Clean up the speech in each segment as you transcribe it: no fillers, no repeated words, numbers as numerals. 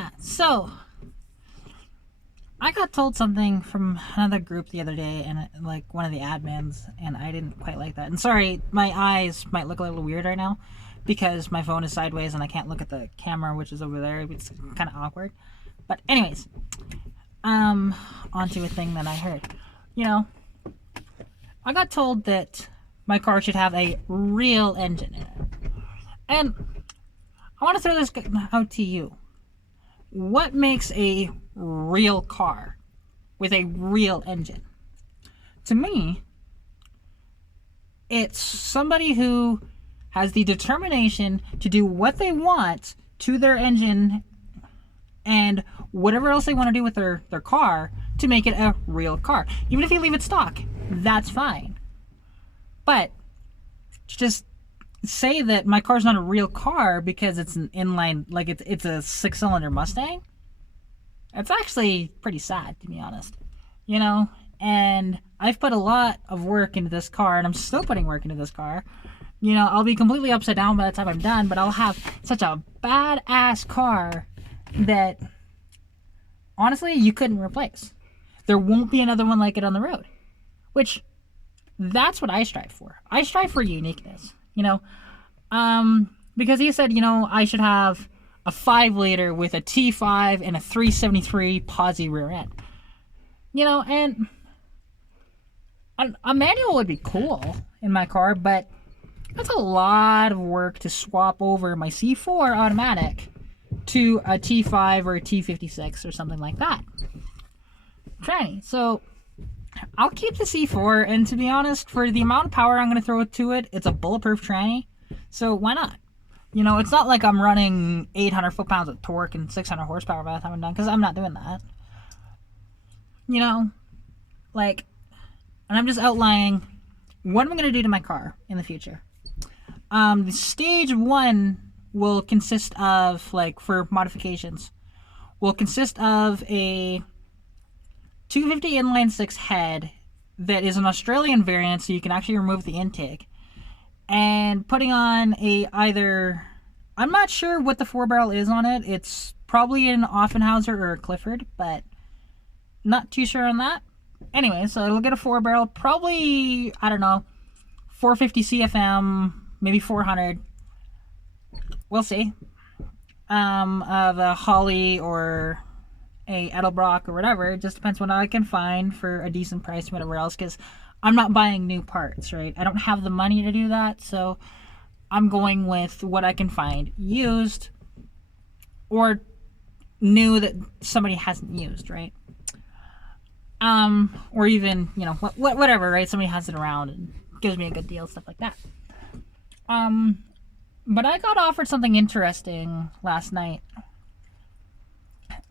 Yeah, so I got told something from another group the other day, and like one of the admins, and I didn't quite like that. And sorry, my eyes might look a little weird right now because my phone is sideways and I can't look at the camera, which is over there. It's kind of awkward. But anyways, onto a thing that I heard. You know, I got told that my car should have a real engine in it, and I want to throw this out to you. What makes a real car with a real engine? To me, it's somebody who has the determination to do what they want to their engine and whatever else they want to do with their car to make it a real car. Even if you leave it stock, that's fine. But just say that my car's not a real car because it's an inline, like it's a 6-cylinder Mustang. It's actually pretty sad, to be honest. You know, and I've put a lot of work into this car, and I'm still putting work into this car. You know, I'll be completely upside down by the time I'm done, but I'll have such a badass car that honestly you couldn't replace. There won't be another one like it on the road. Which, that's what I strive for. I strive for uniqueness. You know, because he said, you know, I should have a 5-liter with a T5 and a 373 posi rear end. You know, and a manual would be cool in my car, but that's a lot of work to swap over my C4 automatic to a T5 or a T56 or something like that. Tranny. So I'll keep the C4, and to be honest, for the amount of power I'm going to throw to it, it's a bulletproof tranny, so why not? You know, it's not like I'm running 800 foot-pounds of torque and 600 horsepower by the time I'm done, because I'm not doing that. You know, like, and I'm just outlining what I'm going to do to my car in the future. The stage 1 will consist of, like, for modifications, will consist of a 250 inline 6 head that is an Australian variant, so you can actually remove the intake, and putting on a either, I'm not sure what the 4-barrel is on it. It's probably an Offenhauser or a Clifford, but not too sure on that. Anyway, so it'll get a 4-barrel, probably, I don't know, 450 CFM, maybe 400. We'll see. Of a Holly or a Edelbrock or whatever. It just depends what I can find for a decent price, whatever else, because I'm not buying new parts, right? I don't have the money to do that, so I'm going with what I can find used or new that somebody hasn't used, right? Or even, you know, whatever, right? Somebody has it around and gives me a good deal, stuff like that. But I got offered something interesting last night.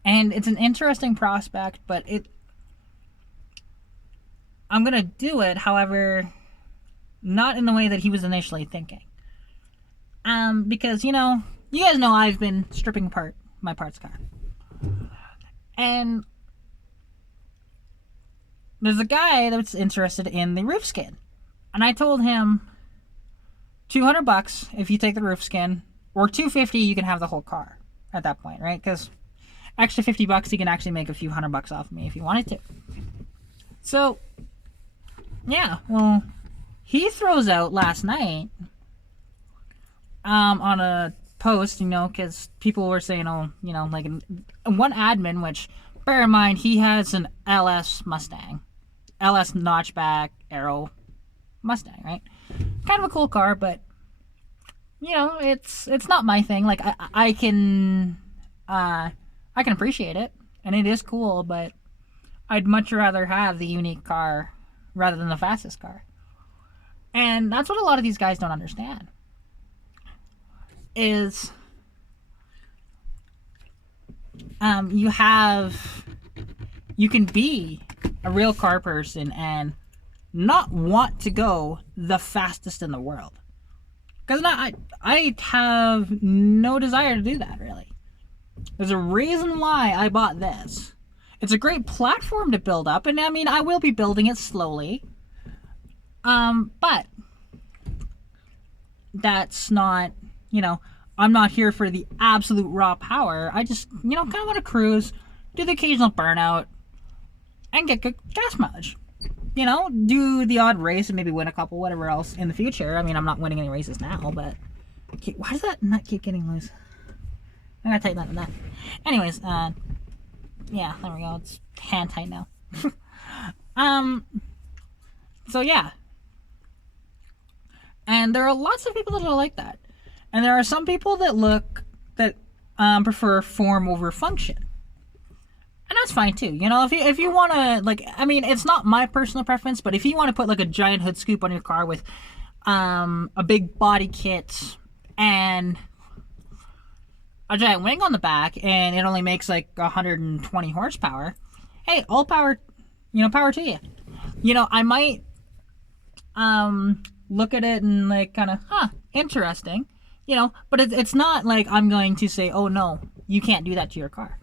And it's an interesting prospect, but I'm going to do it, however, not in the way that he was initially thinking. Because, you know, you guys know I've been stripping apart my parts car. And there's a guy that's interested in the roof skin. And I told him $200 if you take the roof skin, or $250 you can have the whole car at that point, right? Because extra $50 you can actually make a few $100 off of me if you wanted to. So yeah, well, he throws out last night on a post, you know, because people were saying, oh, you know, like one admin, which bear in mind he has an LS Mustang, LS notchback Aero Mustang, right? Kind of a cool car, but you know, it's not my thing. Like I can appreciate it, and it is cool, but I'd much rather have the unique car rather than the fastest car. And that's what a lot of these guys don't understand. Is you can be a real car person and not want to go the fastest in the world. Because I have no desire to do that, really. There's a reason why I bought this. It's a great platform to build up, and I mean, I will be building it slowly. But that's not, you know, I'm not here for the absolute raw power. I just, kind of want to cruise, do the occasional burnout, and get good gas mileage. Do the odd race and maybe win a couple, whatever else in the future. I mean, I'm not winning any races now, but why does that nut keep getting loose? I gotta tighten that nut. Anyways, yeah, there we go. It's hand tight now. So yeah. And there are lots of people that are like that. And there are some people that prefer form over function. And that's fine too. If you want to, like, I mean, it's not my personal preference, but if you want to put like a giant hood scoop on your car with a big body kit and a giant wing on the back, and it only makes like 120 horsepower, hey, all power, power to you. I might look at it and like kind of, interesting, but it's not like I'm going to say, oh no, you can't do that to your car,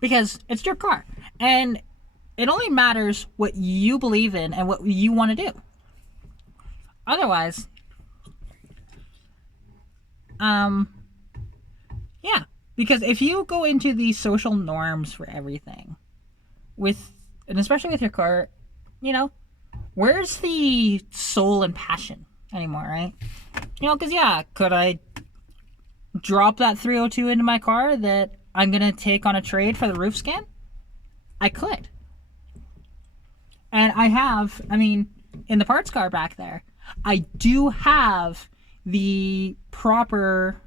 because it's your car, and it only matters what you believe in and what you want to do. Otherwise, yeah, because if you go into the social norms for everything, and especially with your car, where's the soul and passion anymore, right? Because yeah, could I drop that 302 into my car that I'm gonna take on a trade for the roof scan? I could. And I have, in the parts car back there, I do have the proper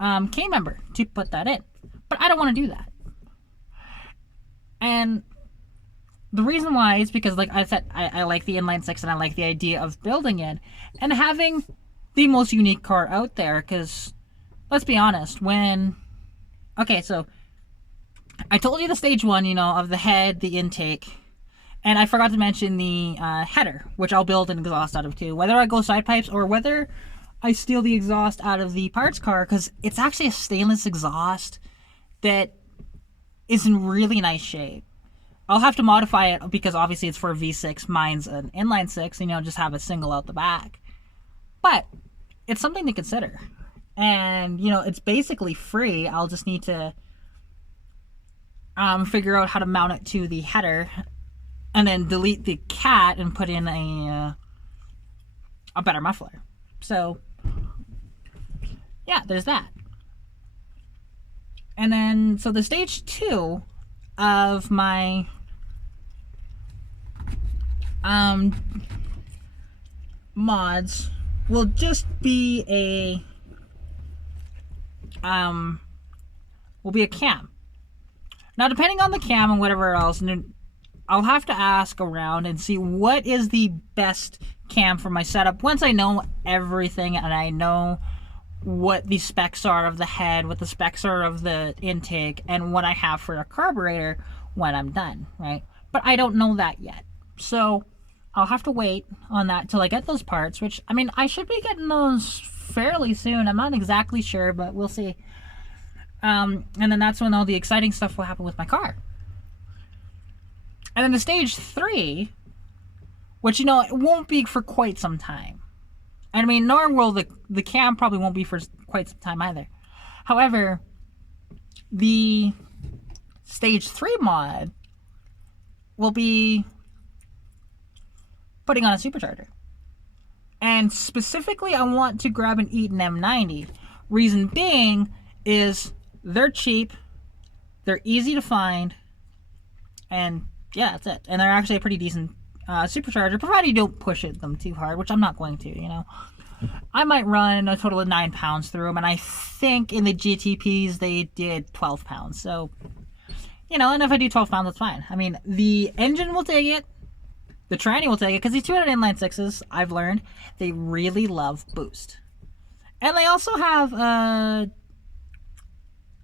K member to put that in. But I don't want to do that. And the reason why is because, like I said, I like the inline six, and I like the idea of building it and having the most unique car out there. Because, let's be honest, okay, so I told you the stage one, of the head, the intake, and I forgot to mention the header, which I'll build an exhaust out of too. Whether I go side pipes or whether I steal the exhaust out of the parts car, because it's actually a stainless exhaust that is in really nice shape. I'll have to modify it because obviously it's for a V6. Mine's an inline six, and just have a single out the back. But it's something to consider. And, it's basically free. I'll just need to figure out how to mount it to the header and then delete the cat and put in a better muffler. So, yeah, there's that. And then, so the stage 2 of my mods will just be a cam. Now, depending on the cam and whatever else, I'll have to ask around and see what is the best cam for my setup once I know everything and I know what the specs are of the head, what the specs are of the intake, and what I have for a carburetor when I'm done, right? But I don't know that yet. So I'll have to wait on that till I get those parts, which, I should be getting those fairly soon. I'm not exactly sure, but we'll see. And then that's when all the exciting stuff will happen with my car. And then the stage 3, which, it won't be for quite some time. And nor will the cam probably won't be for quite some time either. However, the stage 3 mod will be putting on a supercharger. And specifically, I want to grab an Eaton M90. Reason being is they're cheap, they're easy to find, and yeah, that's it. And they're actually a pretty decent supercharger, provided you don't push them too hard, which I'm not going to, I might run a total of 9 pounds through them, and I think in the GTPs they did 12 pounds. So, and if I do 12 pounds, that's fine. The engine will take it, the tranny will take it, because these 200 inline sixes, I've learned, they really love boost. And they also have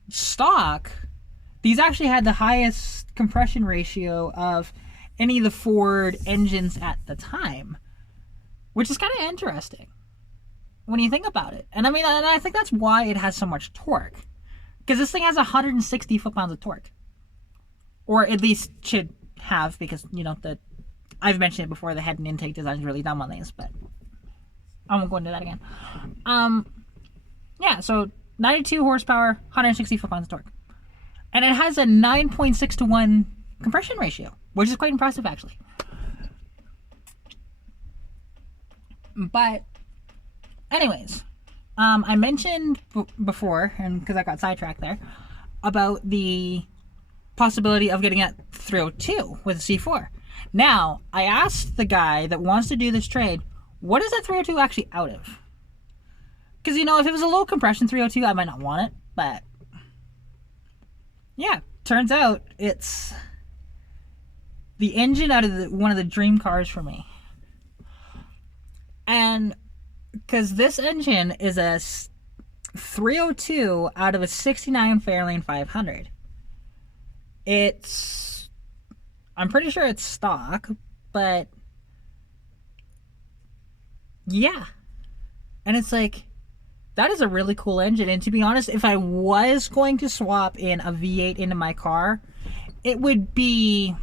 stock. These actually had the highest compression ratio of any of the Ford engines at the time, which is kind of interesting when you think about it. And I think that's why it has so much torque, because this thing has 160 foot-pounds of torque, or at least should have, because I've mentioned it before, the head and intake design is really dumb on these, but I won't go into that again. Yeah, so 92 horsepower, 160 foot-pounds of torque. And it has a 9.6 to 1 compression ratio, which is quite impressive, actually. But, anyways, I mentioned before, and because I got sidetracked there, about the possibility of getting at 302 with a C4. Now, I asked the guy that wants to do this trade, what is that 302 actually out of? Because, you know, if it was a low compression 302, I might not want it, but yeah, turns out it's the engine out of one of the dream cars for me. And because this engine is a 302 out of a 69 Fairlane 500. I'm pretty sure it's stock, but yeah. And it's like, that is a really cool engine. And to be honest, if I was going to swap in a V8 into my car, it would be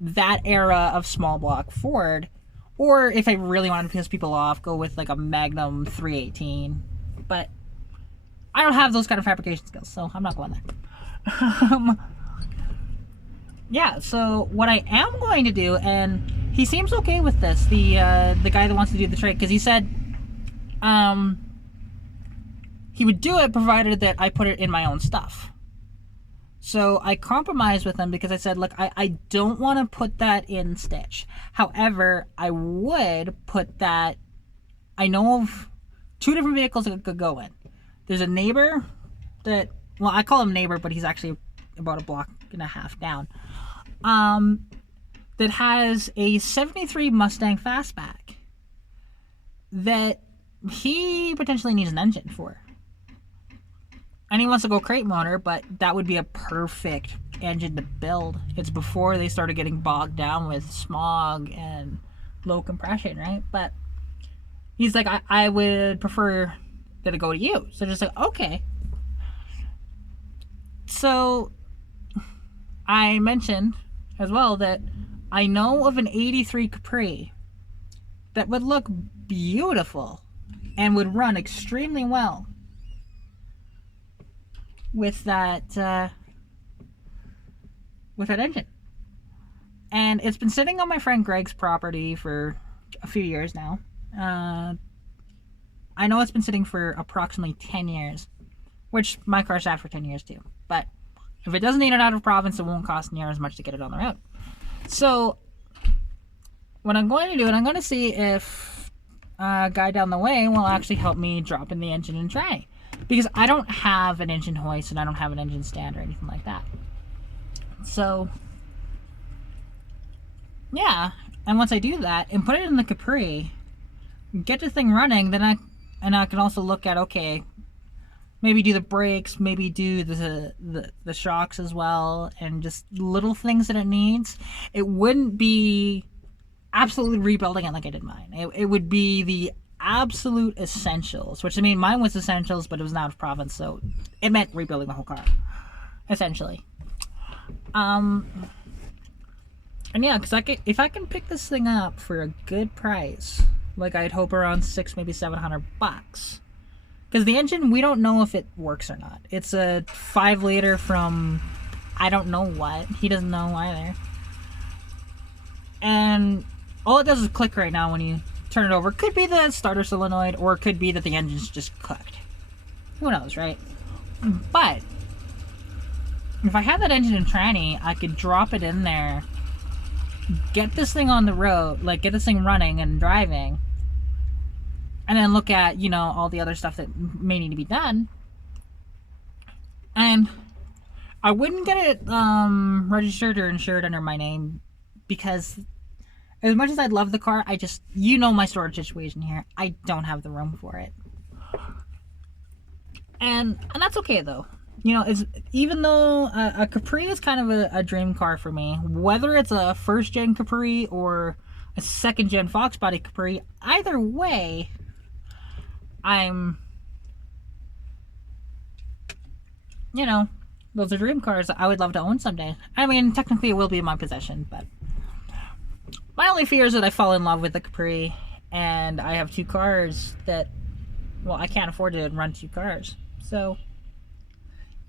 that era of small block Ford. Or if I really wanted to piss people off, go with like a Magnum 318. But I don't have those kind of fabrication skills, so I'm not going there. Yeah, so what I am going to do, and he seems okay with this, the guy that wants to do the trade, because he said he would do it provided that I put it in my own stuff. So I compromised with him because I said, look, I don't want to put that in Stitch. However, I would put that, I know of 2 different vehicles that could go in. There's a neighbor that, well, I call him neighbor, but he's actually about a block and a half down, that has a 73 Mustang Fastback that he potentially needs an engine for. And he wants to go crate motor, but that would be a perfect engine to build. It's before they started getting bogged down with smog and low compression, right? But he's like, I would prefer that it go to you. So just like, okay. So I mentioned as well that I know of an 83 Capri that would look beautiful and would run extremely well with that engine. And it's been sitting on my friend Greg's property for a few years now. I know it's been sitting for approximately 10 years, which my car sat for 10 years too. But if it doesn't need it out of province, it won't cost near as much to get it on the road. So what I'm going to do, and I'm going to see if a guy down the way will actually help me drop in the engine and try. Because I don't have an engine hoist and I don't have an engine stand or anything like that. So yeah, and once I do that and put it in the Capri, get the thing running, then I can also look at, okay, maybe do the brakes, maybe do the shocks as well, and just little things that it needs. It wouldn't be absolutely rebuilding it like I did mine. It would be the absolute essentials, which I mean, mine was essentials, but it was out of province, so it meant rebuilding the whole car, essentially. And yeah, because if I can pick this thing up for a good price, like I'd hope around $600, maybe $700, because the engine, we don't know if it works or not. It's a 5-liter from I don't know what. He doesn't know either. And all it does is click right now when you turn it over. Could be the starter solenoid, or it could be that the engine's just cooked. Who knows, right? But if I had that engine in tranny, I could drop it in there, get this thing on the road, like get this thing running and driving, and then look at, you know, all the other stuff that may need to be done. And I wouldn't get it registered or insured under my name, because as much as I'd love the car, I just, you know, my storage situation here, I don't have the room for it. And that's okay though. You know, it's, even though a Capri is kind of a dream car for me, whether it's a first gen Capri or a second gen Fox body Capri, either way, you know, those are dream cars I would love to own someday. I mean, technically it will be in my possession, but my only fear is that I fall in love with the Capri and I have 2 cars that well, I can't afford to run 2 cars. So,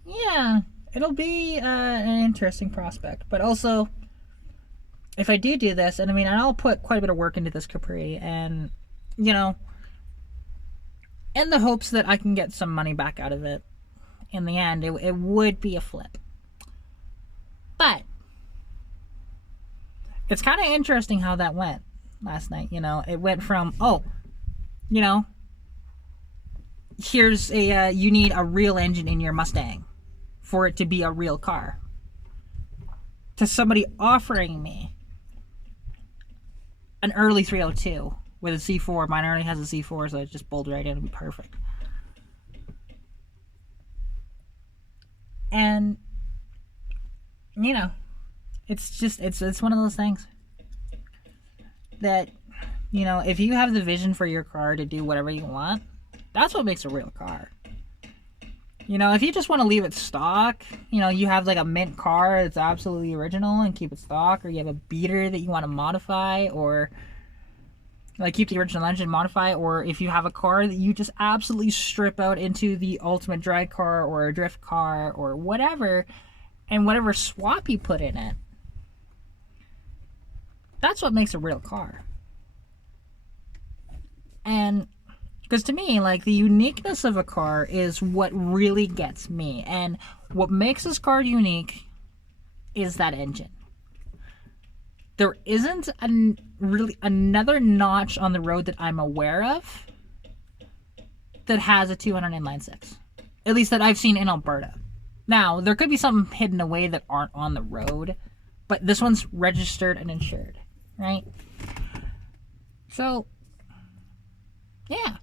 yeah, it'll be an interesting prospect. But also, if I do this, and I mean, I'll put quite a bit of work into this Capri, and, you know, in the hopes that I can get some money back out of it. In the end, it would be a flip. But it's kind of interesting how that went last night. You know, it went from, oh, you know, here's a you need a real engine in your Mustang for it to be a real car, to somebody offering me an early 302 with a C4. Mine already has a C4, so it just bolted right in and be perfect. And, you know, it's just, it's one of those things that, you know, if you have the vision for your car to do whatever you want, that's what makes a real car. You know, if you just want to leave it stock, you know, you have like a mint car that's absolutely original and keep it stock, or you have a beater that you want to modify, or like keep the original engine, modify, or if you have a car that you just absolutely strip out into the ultimate drag car or a drift car or whatever, and whatever swap you put in it, that's what makes a real car. And because to me, like, the uniqueness of a car is what really gets me, and what makes this car unique is that engine. There isn't really another notch on the road that I'm aware of that has a 200 inline six. At least that I've seen in Alberta. Now, there could be some hidden away that aren't on the road, but this one's registered and insured, right? So, yeah.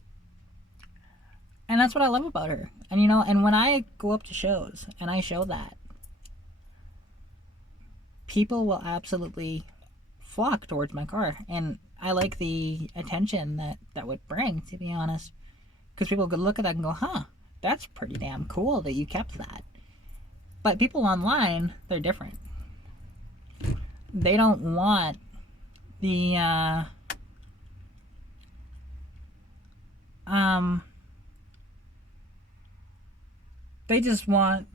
And that's what I love about her. And, you know, and when I go up to shows and I show that, people will absolutely flock towards my car, and I like the attention that would bring, to be honest, because people could look at that and go, huh, that's pretty damn cool that you kept that. But people online, they're different. They don't want the they just want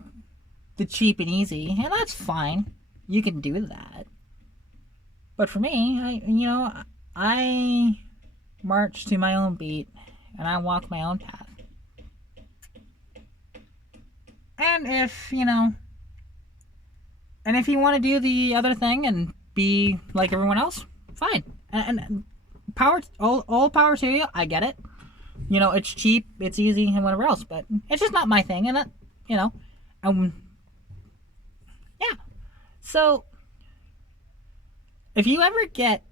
the cheap and easy, and that's fine. You can do that. But for me, I march to my own beat, and I walk my own path. And if you want to do the other thing and be like everyone else, fine. And power, all power to you. I get it. You know, it's cheap, it's easy, and whatever else. But it's just not my thing, and that, yeah. So if you ever get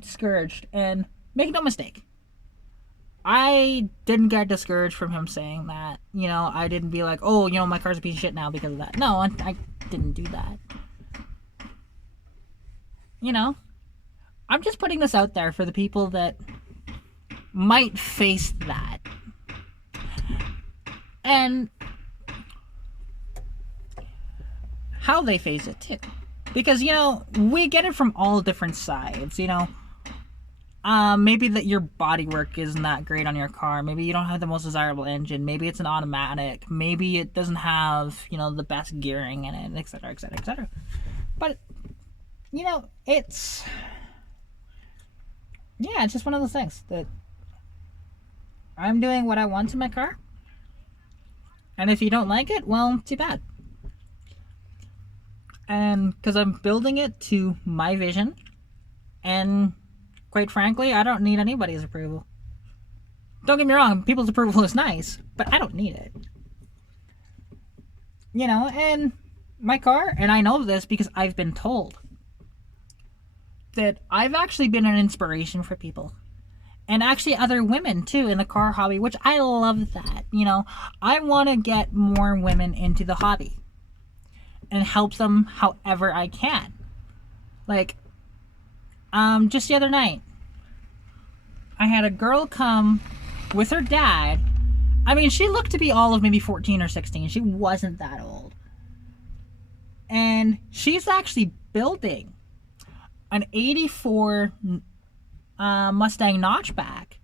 discouraged, and make no mistake, I didn't get discouraged from him saying that. You know, I didn't be like, oh, you know, my car's a piece of shit now because of that. No, I didn't do that. You know, I'm just putting this out there for the people that might face that. And how they face it too. Because, you know, we get it from all different sides, you know. Maybe that your bodywork isn't that great on your car. Maybe you don't have the most desirable engine. Maybe it's an automatic. Maybe it doesn't have, you know, the best gearing in it, etc., etc., etc. But, you know, it's just one of those things that I'm doing what I want to my car. And if you don't like it, well, too bad. And because I'm building it to my vision, and quite frankly, I don't need anybody's approval. Don't get me wrong, people's approval is nice, but I don't need it. You know, and my car, and I know this because I've been told, that I've actually been an inspiration for people. And actually other women too in the car hobby, which I love that. You know, I want to get more women into the hobby and help them however I can. Like, just the other night, I had a girl come with her dad. I mean, she looked to be all of maybe 14 or 16. She wasn't that old. And she's actually building an 84 Mustang notchback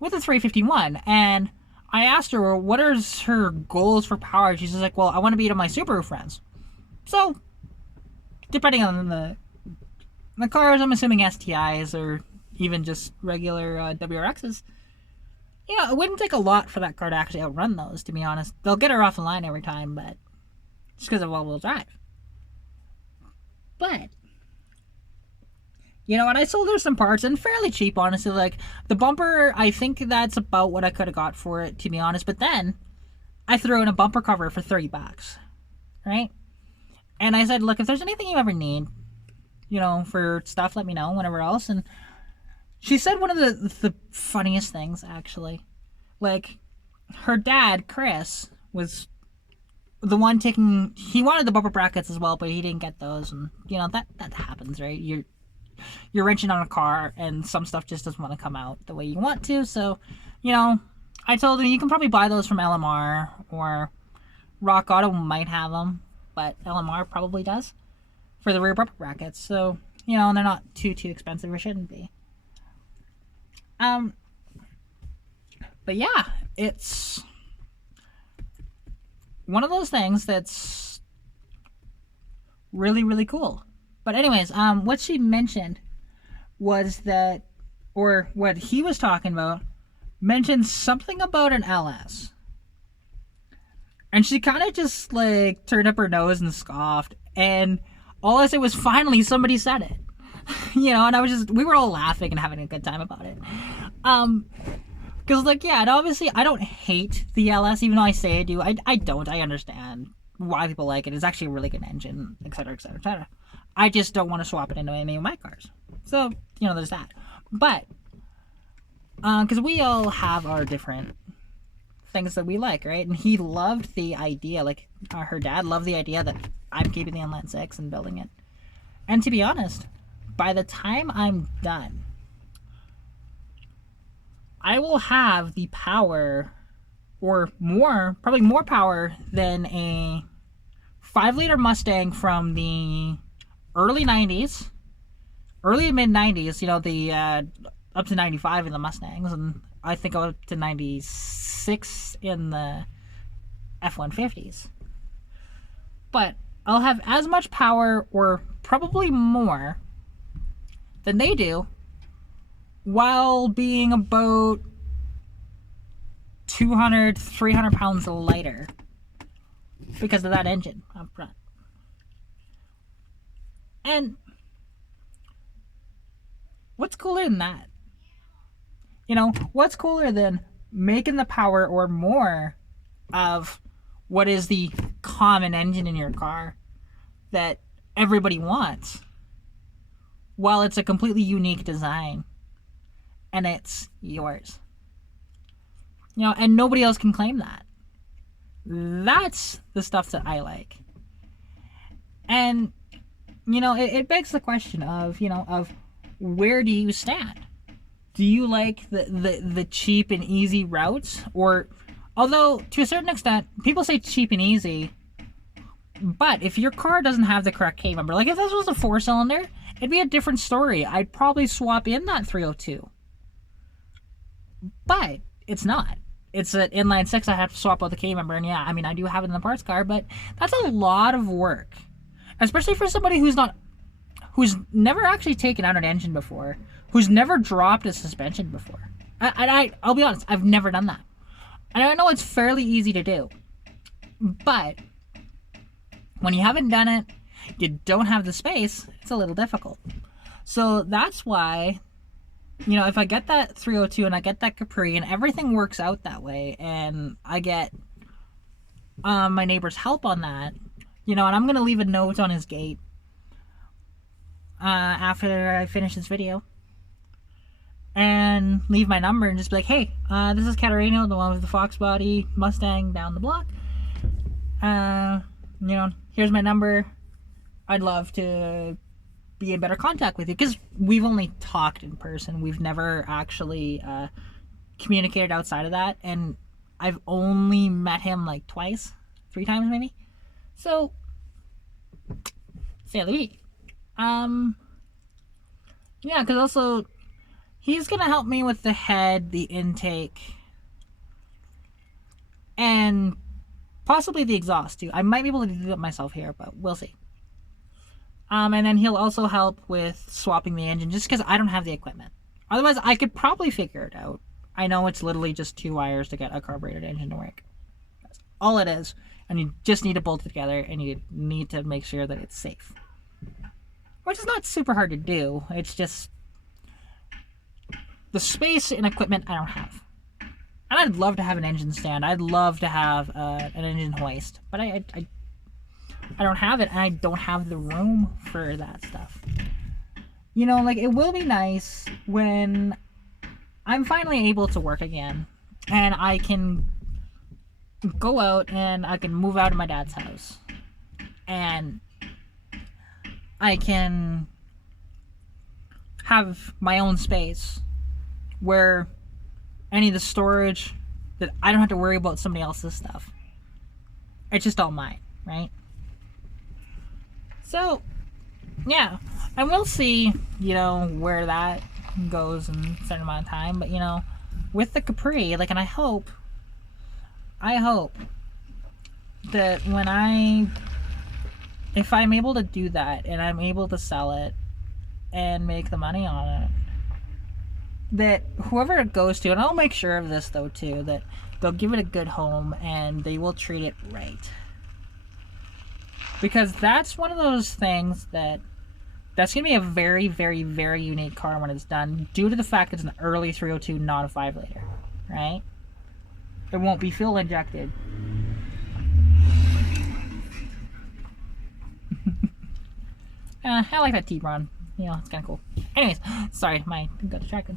with a 351, and I asked her, well, what are her goals for power? She's just like, well, I want to beat up my Subaru friends. So, depending on the cars, I'm assuming STIs or even just regular WRXs. It wouldn't take a lot for that car to actually outrun those, to be honest. They'll get her off the line every time, but just because of all-wheel drive. But, and I sold her some parts, and fairly cheap, honestly. Like, the bumper, I think that's about what I could have got for it, to be honest. But then, I threw in a bumper cover for $30, right? And I said, look, if there's anything you ever need, for stuff, let me know, whatever else. And she said one of the funniest things, actually. Like, her dad, Chris, was the one he wanted the bumper brackets as well, but he didn't get those. And, that happens, right? You're wrenching on a car, and some stuff just doesn't want to come out the way you want to. So, I told him you can probably buy those from LMR, or Rock Auto might have them, but LMR probably does for the rear bumper brackets. So, and they're not too expensive, or shouldn't be. But yeah, it's one of those things that's really, really cool. But anyways, what she mentioned was that, or what he was talking about, mentioned something about an LS. And she kind of just, like, turned up her nose and scoffed. And all I said was, finally, somebody said it. And we were all laughing and having a good time about it. Because, like, yeah, and obviously, I don't hate the LS, even though I say I do. I don't. I understand why people like it. It's actually a really good engine, etc., etc., etc. I just don't want to swap it into any of my cars. So, there's that. But, because we all have our different things that we like, right? And he loved the idea, like, her dad loved the idea that I'm keeping the Inline 6 and building it. And to be honest, by the time I'm done, I will have the power, or more, probably more power than a 5-liter Mustang from the early 90s, early and mid 90s, the up to 95 in the Mustangs, and I think up to 96 in the F-150s. But I'll have as much power, or probably more, than they do, while being about 200, 300 pounds lighter because of that engine up front. And what's cooler than that? What's cooler than making the power or more of what is the common engine in your car that everybody wants, while it's a completely unique design and it's yours? And nobody else can claim that. That's the stuff that I like. And, it begs the question of, of where do you stand? Do you like the cheap and easy routes? Or, although, to a certain extent, people say cheap and easy, but if your car doesn't have the correct K number, like if this was a 4-cylinder, it'd be a different story. I'd probably swap in that 302. But it's not. It's an inline 6. I have to swap out the K member, and yeah, I mean, I do have it in the parts car, but that's a lot of work, especially for somebody who's never actually taken out an engine before, who's never dropped a suspension before. I'll be honest, I've never done that, and I know it's fairly easy to do, but when you haven't done it, you don't have the space, it's a little difficult. So that's why, if I get that 302 and I get that Capri and everything works out that way, and I get my neighbor's help on that, and I'm going to leave a note on his gate after I finish this video, and leave my number and just be like, hey, this is Catarino, the one with the Fox body Mustang down the block. Here's my number. I'd love to be in better contact with you, because we've only talked in person. We've never actually communicated outside of that, and I've only met him like twice, 3 times maybe. So, c'est lui. Yeah, because also, He's gonna help me with the head, the intake, and possibly the exhaust too. I might be able to do it myself here, but we'll see. And then he'll also help with swapping the engine, just because I don't have the equipment. Otherwise, I could probably figure it out. I know it's literally just 2 wires to get a carbureted engine to work. That's all it is. And you just need to bolt it together, and you need to make sure that it's safe. Which is not super hard to do. It's just the space and equipment I don't have. And I'd love to have an engine stand. I'd love to have an engine hoist. But I don't have it, and I don't have the room for that stuff. You know, like, it will be nice when I'm finally able to work again, and I can go out and I can move out of my dad's house, and I can have my own space where any of the storage that I don't have to worry about somebody else's stuff. It's just all mine, right? So, yeah. And we'll see, you know, where that goes in a certain amount of time. But, you know, with the Capri, like, and I hope that if I'm able to do that and I'm able to sell it and make the money on it, that whoever it goes to, and I'll make sure of this though too, that they'll give it a good home and they will treat it right. Because that's one of those things that's going to be a very, very, very unique car when it's done, due to the fact it's an early 302, not a 5-liter, right? It won't be fuel injected. I like that T-Bron. You know, it's kind of cool. Anyways, sorry, got distracted.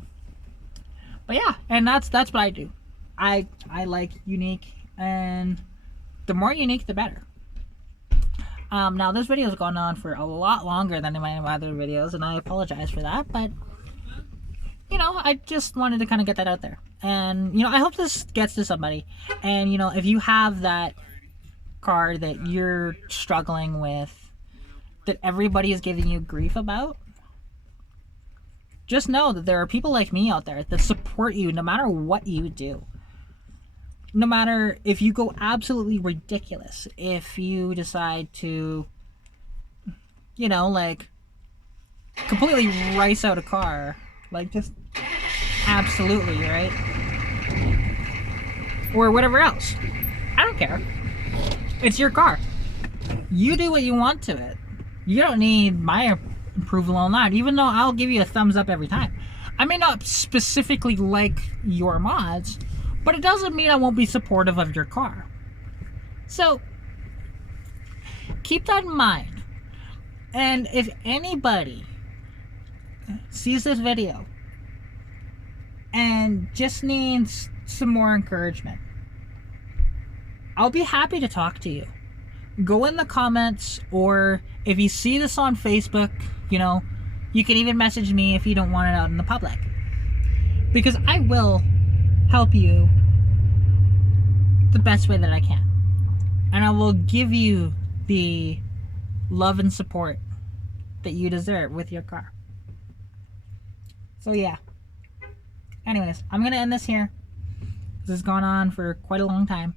But yeah, and that's what I do. I like unique, and the more unique, the better. Now this video has gone on for a lot longer than in my other videos, and I apologize for that, but you know, I just wanted to kind of get that out there. And you know, I hope this gets to somebody. And you know, if you have that car that you're struggling with, that everybody is giving you grief about, just know that there are people like me out there that support you no matter what you do. No matter if you go absolutely ridiculous, if you decide to, you know, like, completely rice out a car, like, just absolutely, right? Or whatever else. I don't care. It's your car. You do what you want to it. You don't need my approval on that, even though I'll give you a thumbs up every time. I may not specifically like your mods, but it doesn't mean I won't be supportive of your car. So, keep that in mind. And if anybody sees this video and just needs some more encouragement, I'll be happy to talk to you. Go in the comments, or if you see this on Facebook, you know, you can even message me if you don't want it out in the public. Because I will help you the best way that I can. And I will give you the love and support that you deserve with your car. So yeah. Anyways, I'm going to end this here. This has gone on for quite a long time.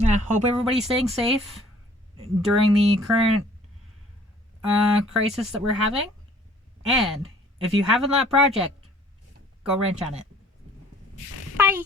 Yeah, hope everybody's staying safe during the current crisis that we're having. And if you have that project, go wrench on it. Bye!